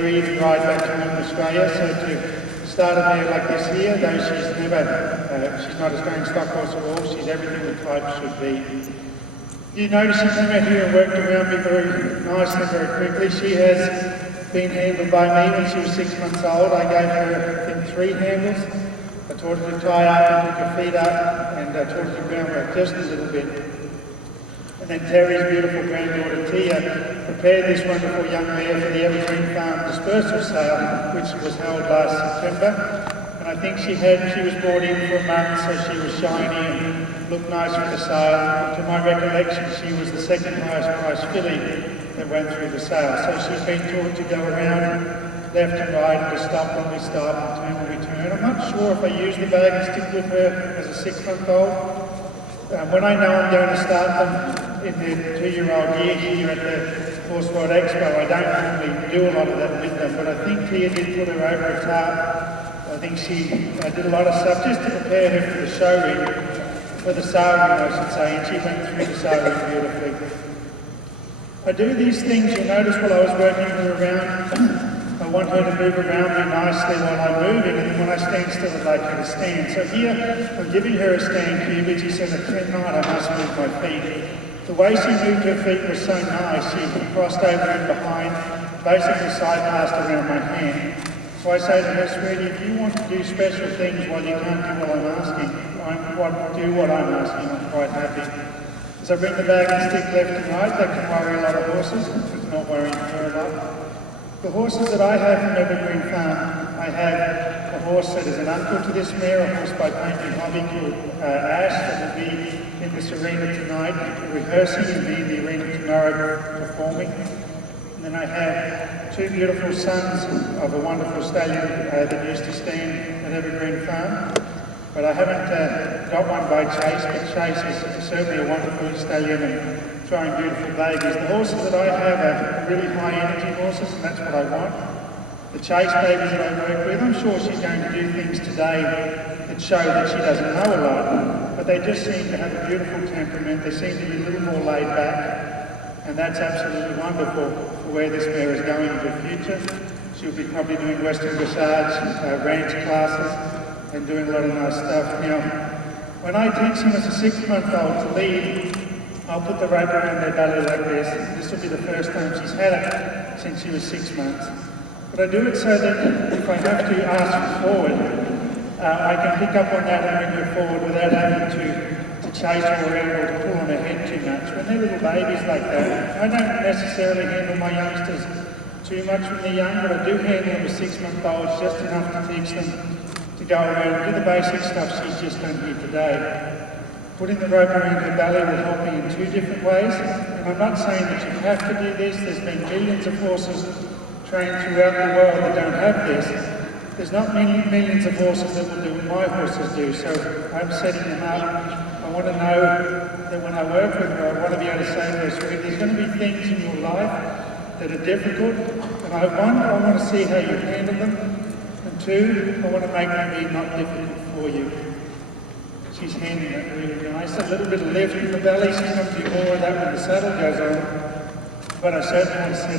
Even ride back to home in Australia, so to start a mare like this here, though she's not as going stock horse at all, she's everything the type should be. You notice she came out here and worked around me very nicely, very quickly. She has been handled by me when she was 6 months old. I gave her, I think, 3 handles. I taught her to tie up and pick her feet up, and I taught her to ground work just a little bit. And then Terry's beautiful granddaughter Tia prepared this wonderful young mare for the Evergreen Farm dispersal sale, which was held last September. And I think she was brought in for a month, so she was shiny and looked nice for the sale. To my recollection, she was the second highest priced filly that went through the sale. So she's been taught to go around left and right, and to stop when we stop and turn when we turn. I'm not sure if I use the bag and stick with her as a 6-month-old. When I know I'm going to start them in their 2-year-old year here at the Horse World Expo, I don't normally do a lot of that with them, but I think Tia did put her over a tarp. I think she did a lot of stuff just to prepare her for the show ring, for the sale ring I should say, and she went through the sale ring beautifully. I do these things, you'll notice while I was working her around, I want her to move around me nicely while I'm moving, and then when I stand still, I'd like her to stand. So here, I'm giving her a stand cue, but she says at 10 night I must move my feet. The way she moved her feet was so nice, she crossed over and behind, basically side passed around my hand. So I say to her, sweetie, if you want to do special things while you can't do what I'm asking, do what I'm asking, I'm quite happy. As I bring the bag and stick left and right, that can worry a lot of horses, it's not worrying her a lot. The horses that I have from Evergreen Farm, I have a horse that is an uncle to this mare, a horse by painting hobby called Ash, that will be in this arena tonight, rehearsing and be in the arena tomorrow performing. And then I have 2 beautiful sons of a wonderful stallion that used to stand at Evergreen Farm. But I haven't got one by Chase, but Chase is certainly a wonderful stallion and throwing beautiful babies. The horses that I have are really high energy horses, and that's what I want. The Chase babies that I work with, I'm sure she's going to do things today that show that she doesn't know a lot, but they just seem to have a beautiful temperament. They seem to be a little more laid back, and that's absolutely wonderful for where this mare is going in the future. She'll be probably doing Western dressage, ranch classes, and doing a lot of nice stuff. Now, when I teach them as a 6-month-old to lead, I'll put the rope around their belly like this. This will be the first time she's had it since she was 6 months. But I do it so that if I have to ask her forward, I can pick up on that and bring her forward without having to chase her around or to pull on her head too much. When they're little babies like that, I don't necessarily handle my youngsters too much when they're young, but I do handle them as 6-month-olds just enough to teach them to go around and do the basic stuff she's just done here today. Putting the rope around her belly will help me in 2 different ways. And I'm not saying that you have to do this. There's been millions of horses trained throughout the world that don't have this. There's not many millions of horses that will do what my horses do. So I'm setting them up. I want to know that when I work with her, I want to be able to say to her, sweetie, there's going to be things in your life that are difficult. And I want to see how you handle them. And 2, I want to make them be not difficult for you. She's handling it really nice. A little bit of lift in the belly. She's going to do more of that when the saddle goes on. But I certainly want to set her